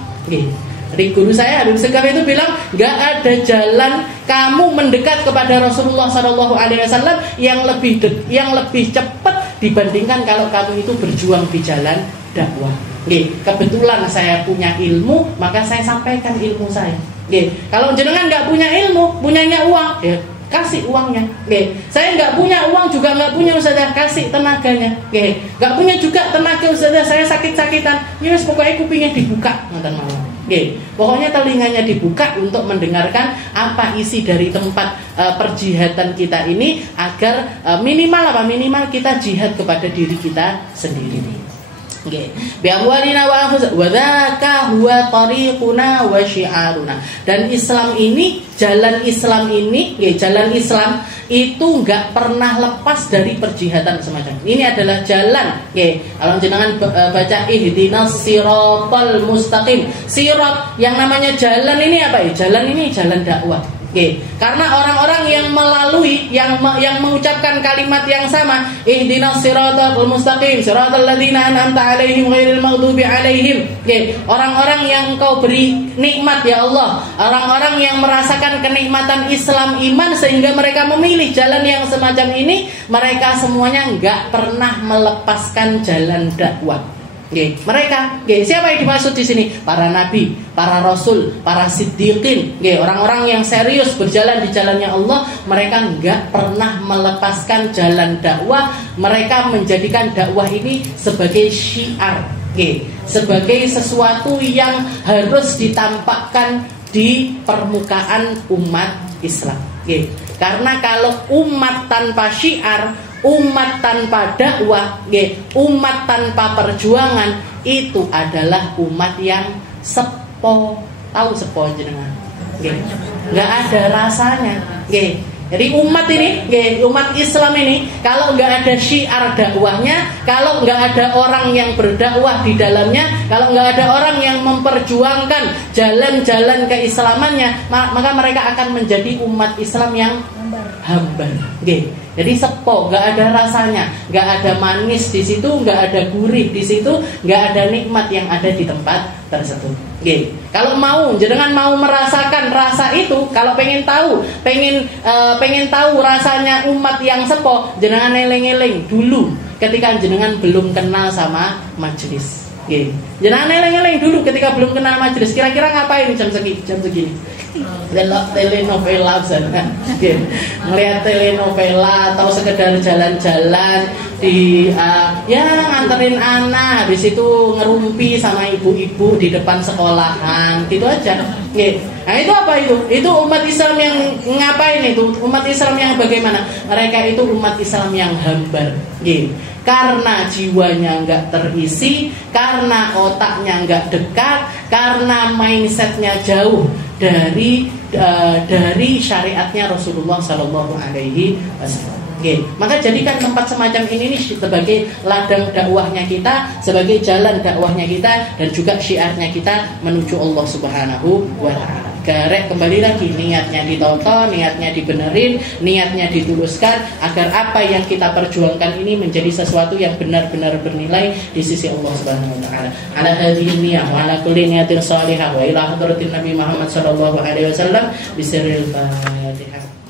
Jadi guru saya Habib Segaf itu bilang, gak ada jalan kamu mendekat kepada Rasulullah SAW yang lebih cepat dibandingkan kalau kamu itu berjuang di jalan dakwah. Kebetulan saya punya ilmu, maka saya sampaikan ilmu saya. Kalau jenengan nggak punya ilmu, punyanya uang, kasih uangnya. Saya nggak punya uang juga nggak punya, Ustazah, kasih tenaganya. Nggak punya juga tenaga, Ustazah, saya sakit-sakitan. Yes, pokoknya kupingnya dibuka, ngoten mawon. Pokoknya telinganya dibuka untuk mendengarkan apa isi dari tempat perjihatan kita ini, agar minimal kita jihad kepada diri kita sendiri. Biamwalina wa anfusina wa dzaka huwa tariquna wa syiaruna. Dan Islam ini, jalan Islam itu enggak pernah lepas dari perjihatan semacam ini. Adalah jalan, kalau jenengan baca ihdinas siratal mustaqim, sirat yang namanya jalan ini apa ya? Jalan ini jalan dakwah. Karena orang-orang yang melalui, yang mengucapkan kalimat yang sama, ihdinas siratal mustaqim siratal ladzina an'amta 'alaihim ghairil maghdubi 'alaihim. Orang-orang yang Kau beri nikmat ya Allah, orang-orang yang merasakan kenikmatan Islam iman sehingga mereka memilih jalan yang semacam ini, mereka semuanya enggak pernah melepaskan jalan dakwah. Mereka, siapa yang dimaksud di sini? Para nabi, para rasul, para siddiqin, orang-orang yang serius berjalan di jalannya Allah. Mereka enggak pernah melepaskan jalan dakwah. Mereka menjadikan dakwah ini sebagai syiar, sebagai sesuatu yang harus ditampakkan di permukaan umat Islam. Karena kalau umat tanpa syiar, umat tanpa dakwah, umat tanpa perjuangan, itu adalah umat yang sepo. Tahu sepo jenengan? Nggak ada rasanya. Jadi umat ini, umat Islam ini, kalau nggak ada syiar dakwahnya, kalau nggak ada orang yang berdakwah di dalamnya, kalau nggak ada orang yang memperjuangkan jalan-jalan keislamannya, maka mereka akan menjadi umat Islam yang hambar. Jadi sepo, nggak ada rasanya, nggak ada manis di situ, nggak ada gurih di situ, nggak ada nikmat yang ada di tempat tersebut. Kalau jenengan mau merasakan rasa itu, kalau pengen tahu rasanya umat yang sepo, jenengan eling-eling dulu ketika jenengan belum kenal sama majelis. Jenengan eling-eling dulu ketika belum kenal majelis, kira-kira ngapain jam segini? Telenovela, ngelihat telenovela atau sekedar jalan-jalan di nganterin anak, habis itu ngerumpi sama ibu-ibu di depan sekolahan, gitu aja. Nah itu apa itu? Itu umat Islam yang ngapain itu? Umat Islam yang bagaimana? Mereka itu umat Islam yang hambar. Karena jiwanya nggak terisi, karena otaknya nggak dekat, karena mindsetnya jauh dari syariatnya Rasulullah Sallallahu Alaihi Wasallam. Maka jadikan tempat semacam ini sebagai ladang dakwahnya kita, sebagai jalan dakwahnya kita, dan juga syiarnya kita menuju Allah Subhanahu wa ta'ala. Garek kembali lagi, niatnya ditonton, niatnya dibenerin, niatnya dituluskan, agar apa yang kita perjuangkan ini menjadi sesuatu yang benar-benar bernilai di sisi Allah Subhanahu wa ta'ala. Ala hadhihi niyah wa ala kulli niyatin salihah wa ila hadratin Nabi Muhammad sallallahu alaihi wasallam bisirril Fatihah.